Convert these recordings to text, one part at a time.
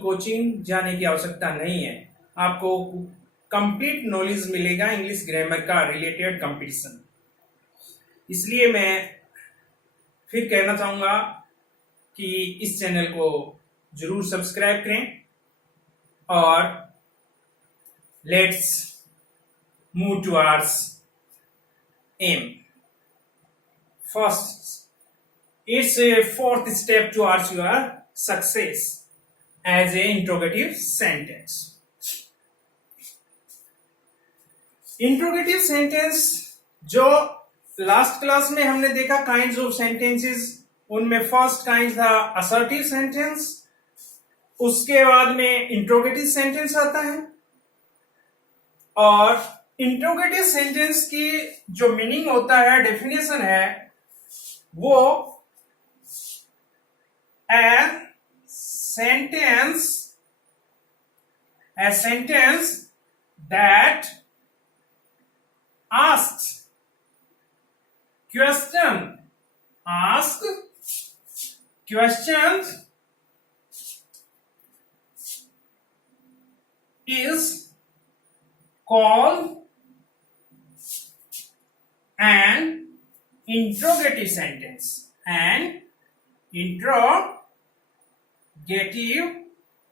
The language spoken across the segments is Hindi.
कोचिंग जाने की आवश्यकता नहीं है। आपको कंप्लीट नॉलेज मिलेगा इंग्लिश ग्रामर का रिलेटेड कंपटीशन। इसलिए मैं फिर कहना चाहूंगा कि इस चैनल को जरूर सब्सक्राइब करें और let's move towards them. First, it's a fourth step towards your success as a interrogative sentence. Interrogative sentence जो लास्ट क्लास में हमने देखा काइंड्स ऑफ सेंटेंसेस, उनमें फर्स्ट काइंड था असर्टिव सेंटेंस, उसके बाद में इंट्रोगेटिव सेंटेंस आता है। और इंट्रोगेटिव सेंटेंस की जो मीनिंग होता है, डेफिनेशन है, वो a sentence that asks questions is called an interrogative sentence. An interrogative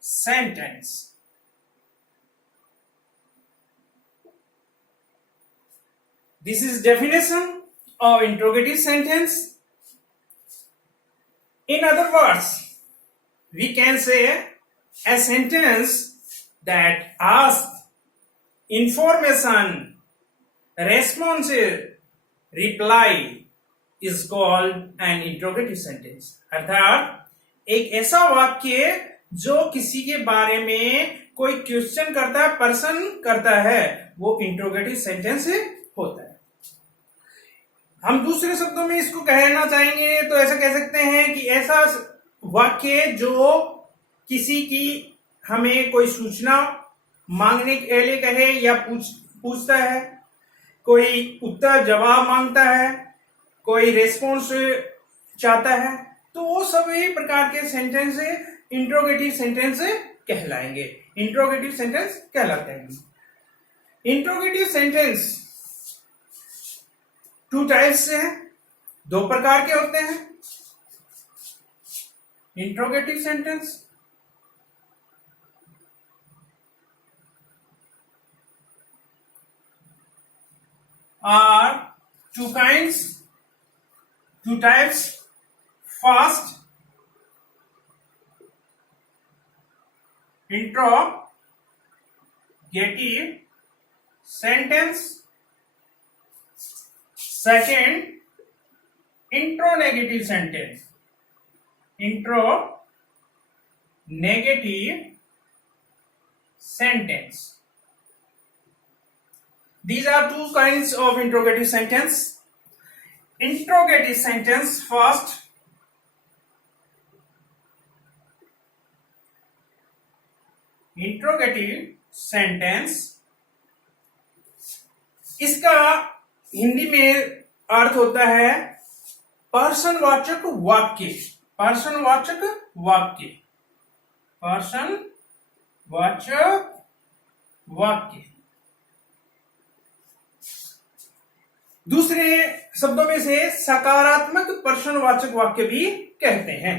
sentence. This is definition of interrogative sentence. In other words, we can say a sentence that asks information, responsive reply is called an interrogative sentence. अर्थात एक ऐसा वाक्य जो किसी के बारे में कोई क्वेश्चन करता है, पर्सन करता है, वो इंट्रोगेटिव सेंटेंस होता है। हम दूसरे शब्दों में इसको कहना चाहेंगे तो ऐसा कह सकते हैं कि ऐसा वाक्य जो किसी की हमें कोई सूचना मांगने के लिए कहे या पूछता है, कोई उत्तर जवाब मांगता है, कोई रेस्पॉन्स चाहता है, तो वो सभी प्रकार के सेंटेंस इंट्रोगेटिव सेंटेंस कहलाएंगे, इंट्रोगेटिव सेंटेंस कहलाते हैं। इंट्रोगेटिव सेंटेंस टू टाइप्स से हैं, दो प्रकार के होते हैं। Interrogative sentence are two types. First, interrogative sentence. Second, intronegative sentence. Intronegative sentence. These are two kinds of interrogative sentence. Interrogative sentence first. Interrogative sentence, इसका हिंदी में अर्थ होता है पर्सनवाचक वाक्य। पर्सनवाचक वाक्य, पर्सनवाचक वाक्य। दूसरे शब्दों में से सकारात्मक पर्सनवाचक वाक्य भी कहते हैं।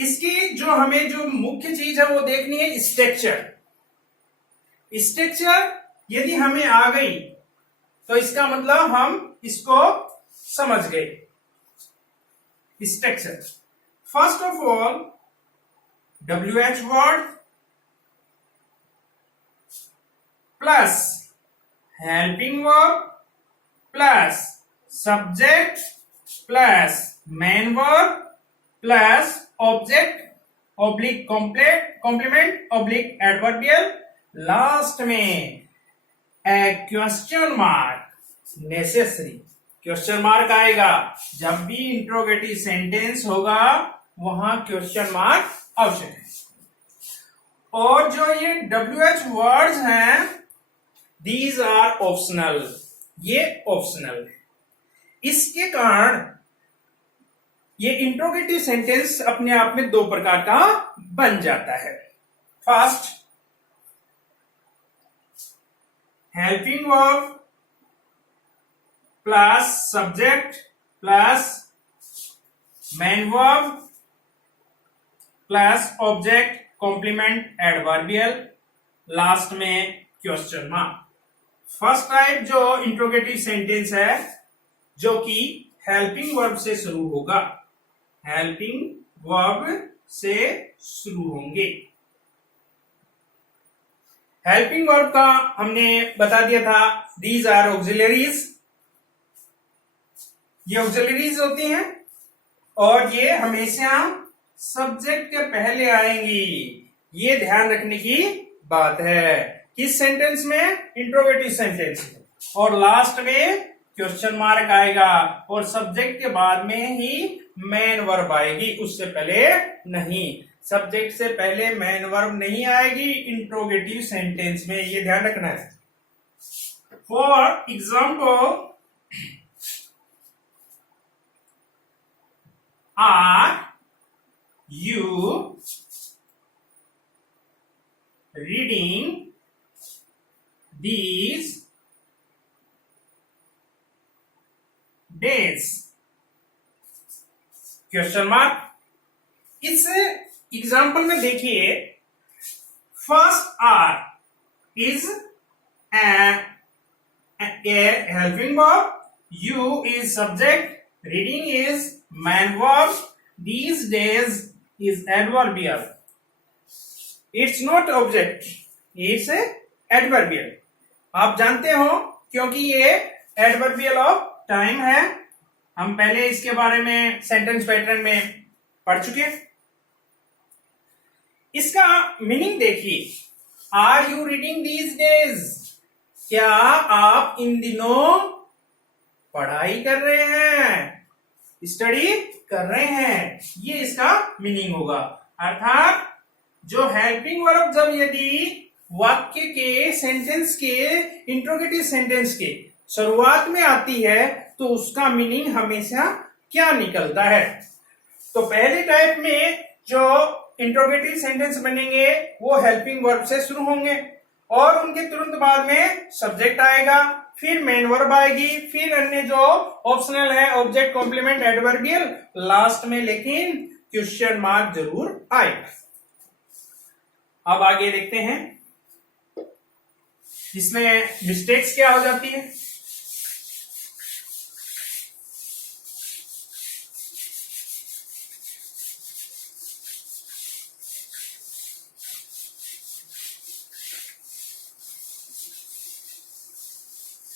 इसकी जो हमें जो मुख्य चीज है वो देखनी है स्ट्रक्चर। स्ट्रक्चर यदि हमें आ गई तो इसका मतलब हम इसको समझ गए। Structure, first of all WH word plus helping verb plus subject plus main verb plus object oblique complement oblique adverbial, last में a question mark necessary. Question mark आएगा जब भी इंट्रोगेटिव सेंटेंस होगा, वहां क्वेश्चन मार्क आवश्यक है। और जो ये WH वर्ड्स हैं, दीज आर ऑप्शनल, ये ऑप्शनल है। इसके कारण ये इंट्रोगेटिव सेंटेंस अपने आप में दो प्रकार का बन जाता है। First, helping verb plus subject plus main verb plus object complement adverbial, last में क्वेश्चन मार्क। फर्स्ट टाइप जो इंट्रोगेटिव सेंटेंस है जो कि हेल्पिंग वर्ब से शुरू होगा, हेल्पिंग वर्ब से शुरू होंगे। हेल्पिंग वर्ब का हमने बता दिया था, दीज आर ऑक्सिलरीज, ये ऑक्सिलरीज होती हैं और ये हमेशा सब्जेक्ट के पहले आएंगी। ये ध्यान रखने की बात है किस सेंटेंस में, इंट्रोगेटिव सेंटेंस में। और लास्ट में क्वेश्चन मार्क आएगा और सब्जेक्ट के बाद में ही मेन वर्ब आएगी, उससे पहले नहीं। सब्जेक्ट से पहले मेन वर्ब नहीं आएगी इंट्रोगेटिव सेंटेंस में, ये ध्यान रखना है। For example, are you reading these days? Question mark. इस एग्जाम्पल में देखिए, first are is a helping verb, you is subject, reading is main verb, these days is adverbial. It's not object, it's a adverbial. आप जानते हो क्योंकि ये एडवर्बियल ऑफ टाइम है, हम पहले इसके बारे में सेंटेंस पैटर्न में पढ़ चुके। इसका मीनिंग देखिए, are you reading these days? क्या आप इन दिनों पढ़ाई कर रहे हैं, स्टडी कर रहे हैं, ये इसका मीनिंग होगा। अर्थात जो हेल्पिंग वर्ब जब यदि वाक्य के, सेंटेंस के, इंट्रोगेटिव सेंटेंस के शुरुआत में आती है तो उसका मीनिंग हमेशा क्या निकलता है। तो पहले टाइप में जो इंट्रोगेटिव सेंटेंस बनेंगे वो हेल्पिंग वर्ब से शुरू होंगे और उनके तुरंत बाद में सब्जेक्ट आएगा, फिर मेन वर्ब आएगी, फिर अन्य जो ऑप्शनल है ऑब्जेक्ट कॉम्प्लीमेंट एडवर्बियल, लास्ट में लेकिन क्वेश्चन मार्क जरूर आएगा। अब आगे देखते हैं इसमें मिस्टेक्स क्या हो जाती है।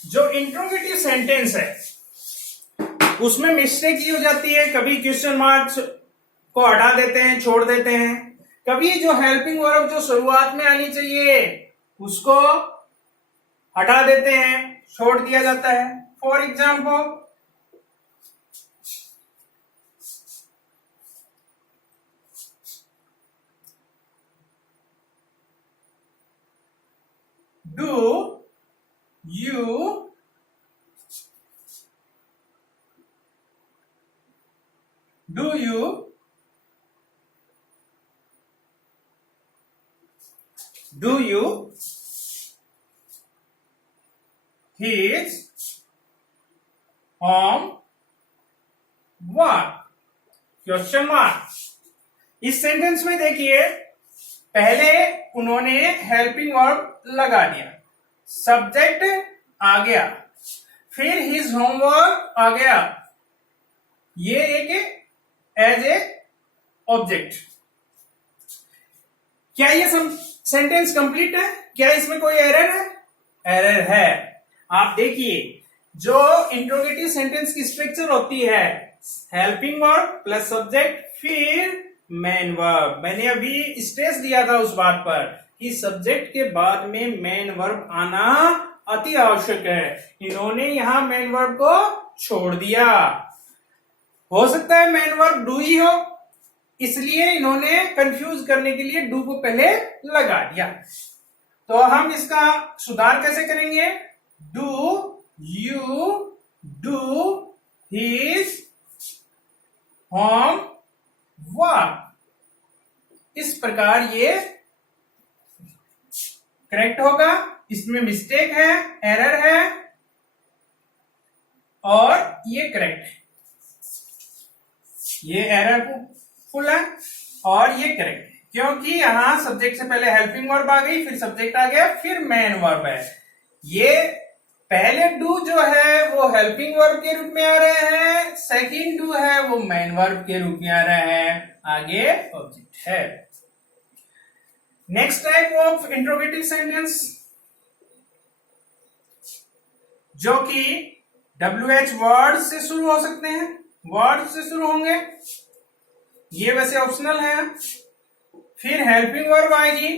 जो इंट्रोगेटिव सेंटेंस है उसमें मिस्टेक ये हो जाती है, कभी क्वेश्चन मार्क्स को हटा देते हैं, छोड़ देते हैं, कभी जो हेल्पिंग वर्ब जो शुरुआत में आनी चाहिए उसको हटा देते हैं, छोड़ दिया जाता है। For example, do you his homework? Question mark. इस सेंटेंस में देखिए, पहले उन्होंने हेल्पिंग वर्ब लगा दिया, सब्जेक्ट आ गया, फिर हिज होमवर्क आ गया, ये एक एज ए ऑब्जेक्ट। क्या ये सेंटेंस कंप्लीट है? क्या इसमें कोई एरर है? एरर है। आप देखिए, जो इंट्रोगेटिव सेंटेंस की स्ट्रक्चर होती है, हेल्पिंग वर्ब प्लस सब्जेक्ट फिर मेन वर्ब। मैंने अभी स्ट्रेस दिया था उस बात पर कि सब्जेक्ट के बाद में मेन वर्ब आना अति आवश्यक है। इन्होंने यहां मेन वर्ब को छोड़ दिया। हो सकता है मेन वर्ब डू ही हो, इसलिए इन्होंने कंफ्यूज करने के लिए डू को पहले लगा दिया। तो हम इसका सुधार कैसे करेंगे? Do you do his home work. इस प्रकार ये करेक्ट होगा, इसमें मिस्टेक है, एरर है, और ये करेक्ट है। ये एरर फुल है और ये करेक्ट है, क्योंकि यहां सब्जेक्ट से पहले हेल्पिंग वर्ब आ गई, फिर सब्जेक्ट आ गया, फिर मेन वर्ब है। ये पहले डू जो है वो हेल्पिंग वर्ब के रूप में आ रहे हैं, सेकंड डू है वो मेन वर्ब के रूप में आ रहे हैं, आगे ऑब्जेक्ट है। Next type of interrogative sentence जो कि WH वर्ड से शुरू हो सकते हैं, वर्ड से शुरू होंगे, ये वैसे ऑप्शनल है। फिर हेल्पिंग वर्ब आएगी,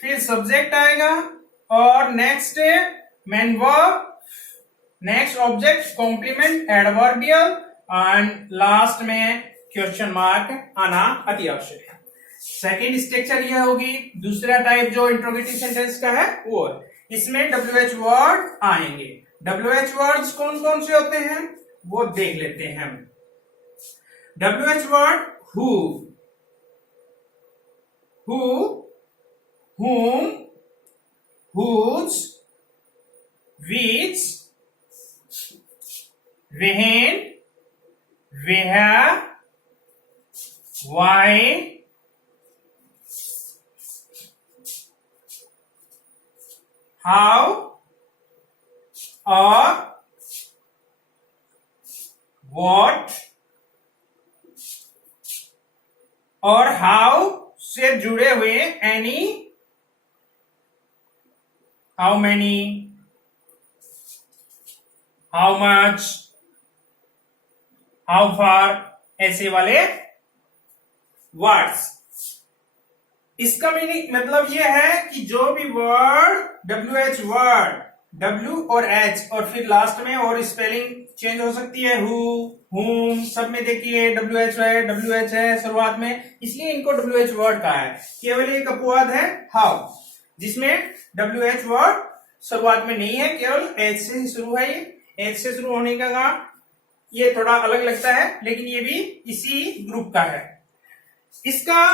फिर सब्जेक्ट आएगा, और next main verb, next object, complement, adverbial, and last में क्वेश्चन मार्क आना अति आवश्यक है। सेकेंड स्ट्रक्चर यह होगी। दूसरा टाइप जो इंट्रोगेटिव सेंटेंस का है वो है, इसमें WH वर्ड आएंगे। WH वर्ड्स कौन कौन से होते हैं वो देख लेते हैं हम। WH word who, whom, whose, which, when, where, why, how, or what, और हाउ से जुड़े हुए any, how many, how much, how far, ऐसे वाले वर्ड्स। इसका मीनिंग मतलब यह है कि जो भी वर्ड WH वर्ड, W और H और फिर लास्ट में और स्पेलिंग चेंज हो सकती है, हु, हुम, सब में देखिए WH है, WH है शुरुआत में, इसलिए इनको WH वर्ड कहा है। केवल एक अपवाद है हाउ, जिसमें WH वर्ड शुरुआत में नहीं है, केवल H से ही शुरू है। ये H से शुरू होने का कारण ये थोड़ा अलग लगता है, लेकिन ये भी इसी ग्रुप का है। इसका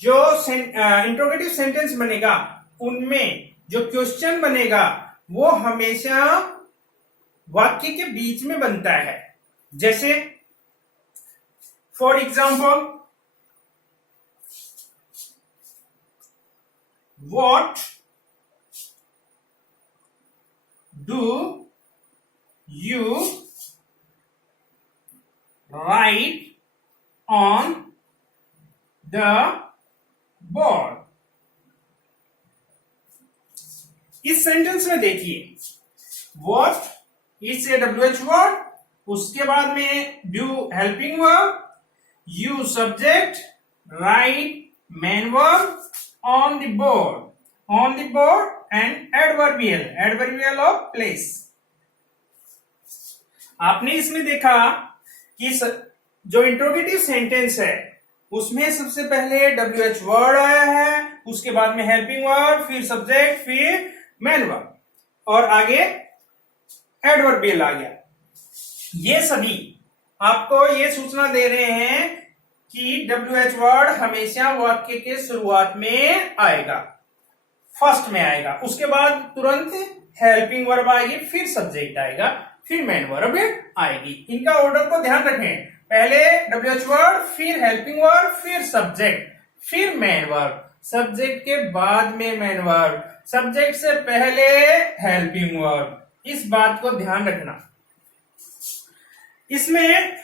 जो इंट्रोगेटिव सेंटेंस बनेगा उनमें जो क्वेश्चन बनेगा वो हमेशा वाक्य के बीच में बनता है। जैसे for example, what do you right on the board. इस सेंटेंस में देखिए what is a WH word, उसके बाद में do helping verb, you subject, right main verb, on the board and adverbial of place. आपने इसमें देखा कि जो इंट्रोगेटिव सेंटेंस है उसमें सबसे पहले WH वर्ड आया है, उसके बाद में हेल्पिंग वर्ब, फिर सब्जेक्ट, फिर मेन वर्ब, और आगे एडवर्बियल आ गया। ये सभी आपको ये सूचना दे रहे हैं कि WH वर्ड हमेशा वाक्य के शुरुआत में आएगा, फर्स्ट में आएगा, उसके बाद तुरंत हेल्पिंग वर्ब आएगी, फिर सब्जेक्ट आएगा, फिर मेन वर्ब आएगी। इनका ऑर्डर को ध्यान रखें, पहले WH वर्ड, फिर हेल्पिंग वर्ब, फिर सब्जेक्ट, फिर मेन वर्ब, सब्जेक्ट के बाद में मेन वर्ब, सब्जेक्ट से पहले हेल्पिंग वर्ब। इस बात को ध्यान रखना। इसमें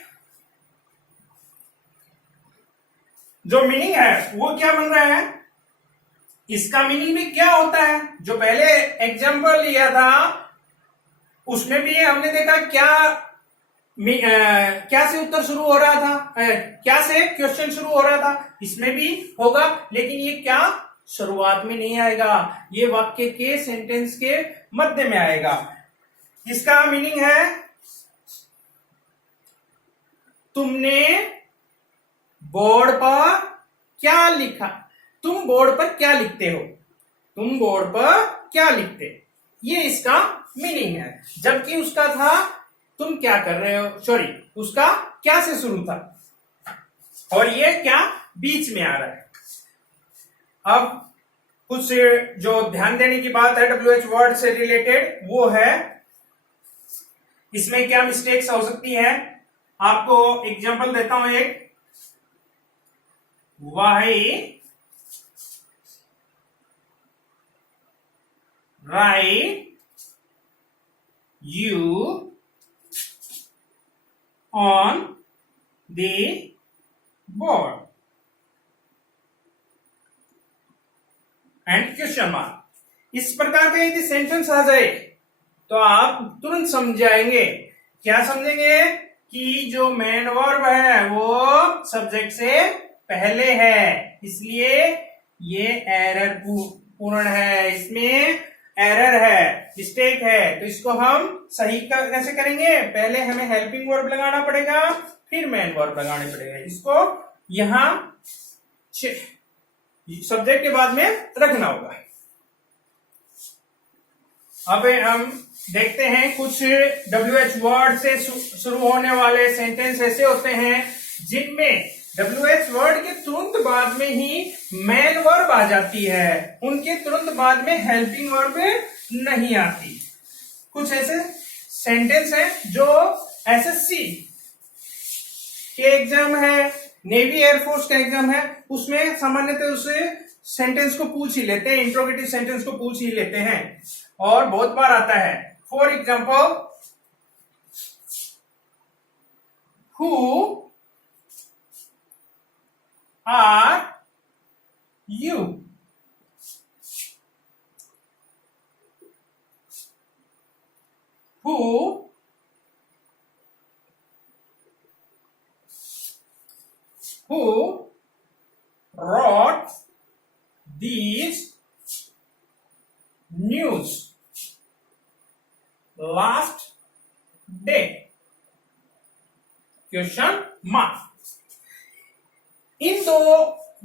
जो मीनिंग है वो क्या बन रहा है, इसका मीनिंग भी क्या होता है। जो पहले एग्जाम्पल लिया था उसमें भी हमने देखा क्या से उत्तर शुरू हो रहा था, क्या से क्वेश्चन शुरू हो रहा था, इसमें भी होगा, लेकिन ये क्या शुरुआत में नहीं आएगा, ये वाक्य के सेंटेंस के मध्य में आएगा। इसका मीनिंग है तुमने बोर्ड पर क्या लिखा, तुम बोर्ड पर क्या लिखते हो, तुम बोर्ड पर क्या लिखते, ये इसका मीनिंग है। जबकि उसका था तुम क्या कर रहे हो, सॉरी, उसका क्या से शुरू था और ये क्या बीच में आ रहा है। अब कुछ जो ध्यान देने की बात है WH वर्ड से रिलेटेड वो है, इसमें क्या मिस्टेक्स हो सकती है। आपको एग्जांपल देता हूं एक, why write you on the board and question mark। इस प्रकार का यदि सेंटेंस आ जाए तो आप तुरंत समझ जाएंगे। क्या समझेंगे कि जो मेन वर्ब है वो सब्जेक्ट से पहले है, इसलिए ये एरर पूर्ण है, इसमें एरर है, मिस्टेक है। तो इसको हम सही कैसे करेंगे, पहले हमें हेल्पिंग वर्ब लगाना पड़ेगा, फिर मेन वर्ब लगाने पड़ेगा। इसको यहां सब्जेक्ट के बाद में रखना होगा। अब हम देखते हैं कुछ WH वर्ड से शुरू होने वाले सेंटेंस ऐसे होते हैं जिनमें WH वर्ड के तुरंत बाद में ही मेन वर्ब आ जाती है, उनके तुरंत बाद में हेल्पिंग वर्ब नहीं आती। कुछ ऐसे सेंटेंस हैं जो SSC के एग्जाम है, नेवी एयरफोर्स का एग्जाम है, उसमें सामान्यतः उस सेंटेंस को पूछ ही लेते हैं, इंट्रोगेटिव सेंटेंस को पूछ ही लेते हैं और बहुत बार आता है। For example, who are you? Who wrote these news last day? Question mark। इन दो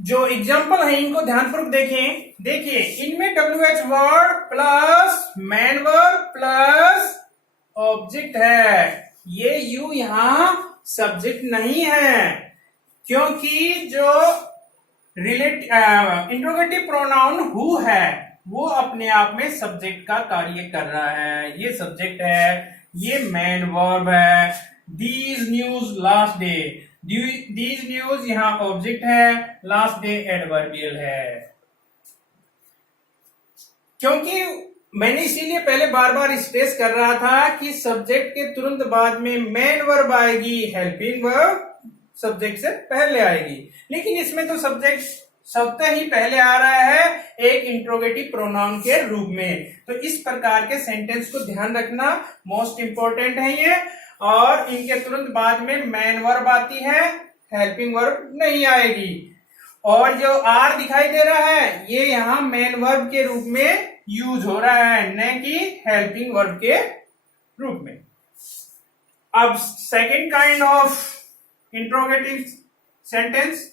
जो एग्जाम्पल है इनको ध्यानपूर्वक देखें। देखिए इनमें WH word plus main verb plus object है, ये यू यहां सब्जेक्ट नहीं है, क्योंकि जो इंट्रोगेटिव प्रोनाउन हु है वो अपने आप में सब्जेक्ट का कार्य कर रहा है, ये सब्जेक्ट है, ये मेन वर्ब है। These news last day, these news यहां ऑब्जेक्ट है, लास्ट डे एडवर्बियल है। क्योंकि मैंने इसीलिए पहले बार बार स्ट्रेस कर रहा था कि सब्जेक्ट के तुरंत बाद में मेन वर्ब आएगी, हेल्पिंग वर्ब सब्जेक्ट से पहले आएगी, लेकिन इसमें तो सब्जेक्ट सबसे ही पहले आ रहा है एक इंट्रोगेटिव प्रोनाउन के रूप में। तो इस प्रकार के सेंटेंस को ध्यान रखना मोस्ट इंपॉर्टेंट है ये, और इनके तुरंत बाद में मेन वर्ब आती है, हेल्पिंग वर्ब नहीं आएगी। और जो आर दिखाई दे रहा है ये यहां मेन वर्ब के रूप में यूज हो रहा है, न कि हेल्पिंग वर्ब के रूप में। अब second kind of interrogative sentence,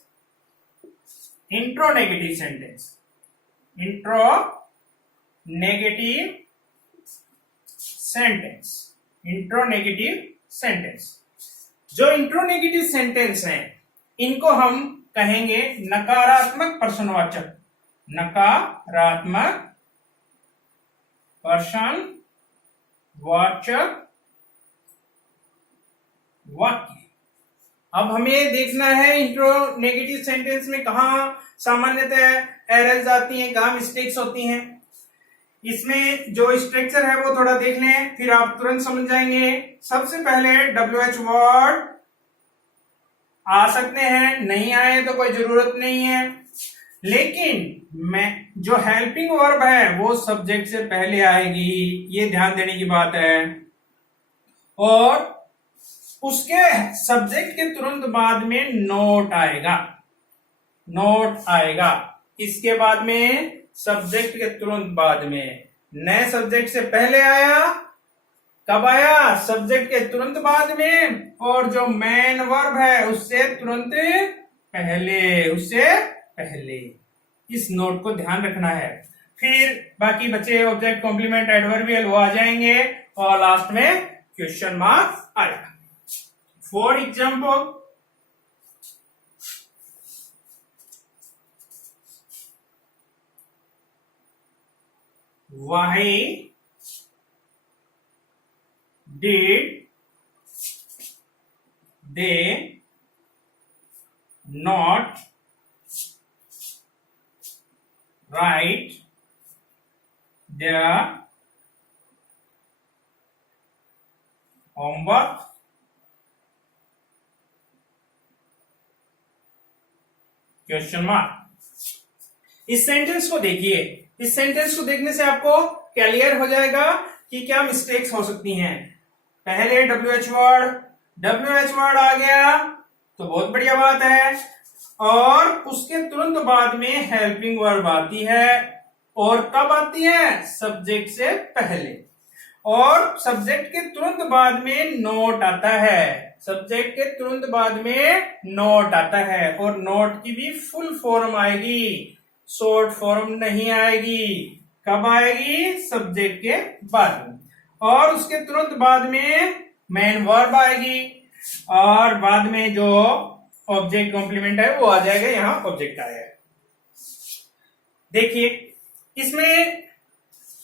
intronegative sentence. Intronegative sentence, intronegative sentence. जो इंट्रोनेगेटिव सेंटेंस हैं इनको हम कहेंगे नकारात्मक प्रश्नवाचक, नकारात्मक प्रश्नवाचक वाक्य। अब हमें देखना है इंट्रोनेगेटिव सेंटेंस में कहां सामान्यतः एरर्स आती हैं, कहां मिस्टेक्स होती हैं। इसमें जो स्ट्रक्चर है वो थोड़ा देख लें, फिर आप तुरंत समझ जाएंगे। सबसे पहले WH वर्ड आ सकते हैं, नहीं आए तो कोई जरूरत नहीं है, लेकिन मैं जो हेल्पिंग वर्ब है वो सब्जेक्ट से पहले आएगी, ये ध्यान देने की बात है। और उसके सब्जेक्ट के तुरंत बाद में नोट आएगा, नोट आएगा। इसके बाद में सब्जेक्ट के तुरंत बाद में, नए सब्जेक्ट से पहले आया, कब आया, सब्जेक्ट के तुरंत बाद में, और जो मेन वर्ब है उससे तुरंत पहले, उससे पहले। इस नोट को ध्यान रखना है। फिर बाकी बचे ऑब्जेक्ट, कॉम्प्लीमेंट, एडवर्बियल वो आ जाएंगे, और लास्ट में क्वेश्चन मार्क आएगा। For example, why did they not write their homework? Question mark. इस सेंटेंस को देखिए, इस सेंटेंस को देखने से आपको क्लियर हो जाएगा कि क्या मिस्टेक्स हो सकती हैं। पहले WH वर्ड आ गया तो बहुत बढ़िया बात है, और उसके तुरंत बाद में हेल्पिंग वर्ब आती है, और कब आती है? सब्जेक्ट से पहले, और सब्जेक्ट के तुरंत बाद में नोट आता है, सब्जेक्ट के तुरंत बाद में नोट आता है, और नोट की भी फुल फॉर्म आएगी, शॉर्ट फॉर्म नहीं आएगी। कब आएगी? सब्जेक्ट के बाद में, और उसके तुरंत बाद में मेन वर्ब आएगी, और बाद में जो ऑब्जेक्ट कॉम्प्लीमेंट है वो आ जाएगा, यहां ऑब्जेक्ट आएगा। देखिए, इसमें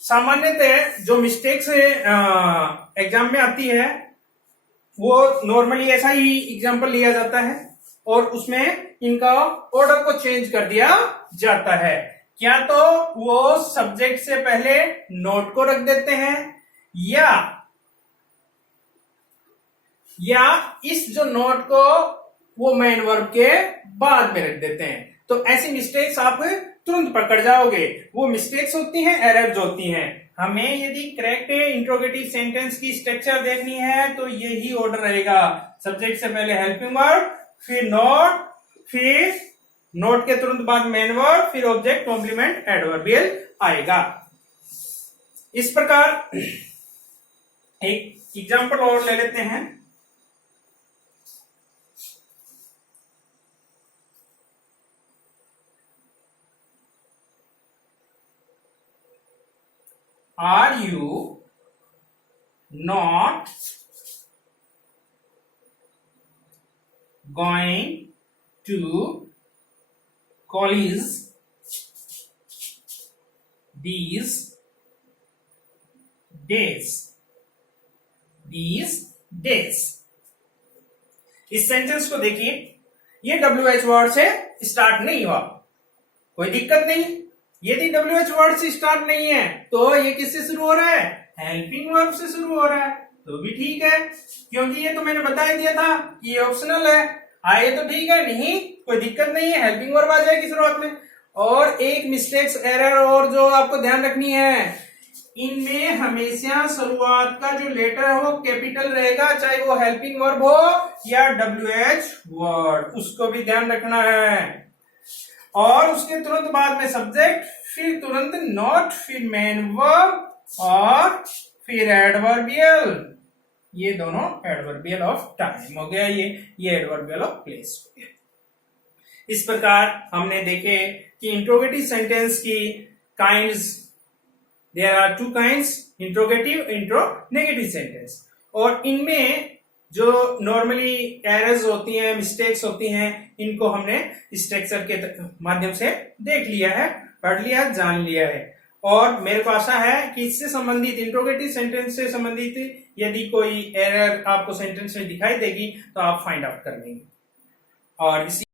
सामान्यतः जो मिस्टेक्स एग्जाम में आती है वो नॉर्मली ऐसा ही एग्जाम्पल लिया जाता है, और उसमें इनका ऑर्डर को चेंज कर दिया जाता है। क्या तो वो सब्जेक्ट से पहले नोट को रख देते हैं, या इस जो नोट को वो मेन वर्ब के बाद में रख देते हैं। तो ऐसी मिस्टेक्स आप तुरंत पकड़ जाओगे। वो मिस्टेक्स होती हैं, एरर्स होती हैं। हमें यदि करेक्ट इंट्रोगेटिव सेंटेंस की स्ट्रक्चर देखनी है तो यही ऑर्डर रहेगा, सब्जेक्ट से पहले हेल्पिंग वर्ब, फिर नोट, फिर नोट के तुरंत बाद मेन वर्ब, फिर ऑब्जेक्ट कॉम्प्लीमेंट एडवर्बियल आएगा। इस प्रकार एक एग्जांपल और ले लेते हैं। Are you not going to college these days? इस सेंटेंस को देखिए, ये WH वर्ड से स्टार्ट नहीं हुआ, कोई दिक्कत नहीं। यदि WH वर्ड से स्टार्ट नहीं है तो ये किससे शुरू हो रहा है? हेल्पिंग वर्ब से शुरू हो रहा है, तो भी ठीक है, क्योंकि ये तो मैंने बता ही दिया था कि ये ऑप्शनल है। आए तो ठीक है, नहीं कोई दिक्कत नहीं है, हेल्पिंग वर्ब आ जाएगी शुरुआत में। और एक मिस्टेक्स एरर और जो आपको ध्यान रखनी है, इनमें हमेशा शुरुआत का जो लेटर है वो कैपिटल रहेगा, चाहे वो हेल्पिंग वर्ब हो या WH वर्ड, उसको भी ध्यान रखना है। और उसके तुरंत बाद में सब्जेक्ट, फिर तुरंत नोट, फिर मेन वर्ब, और फिर एडवर्बियल। ये दोनों एडवर्बियल ऑफ टाइम हो गया, ये एडवर्बियल ऑफ प्लेस हो गया। इस प्रकार हमने देखे कि इंट्रोगेटिव सेंटेंस की kinds, there are 2 kinds, interrogative, intronegative sentence, और इनमें जो नॉर्मली एरर्स होती हैं, मिस्टेक्स होती हैं, इनको हमने स्ट्रक्चर के माध्यम से देख लिया है, पढ़ लिया, जान लिया है। और मेरे को आशा है कि इससे संबंधित, इंट्रोगेटिव सेंटेंस से संबंधित यदि कोई एरर आपको सेंटेंस में दिखाई देगी तो आप फाइंड आउट कर लेंगे। और इसी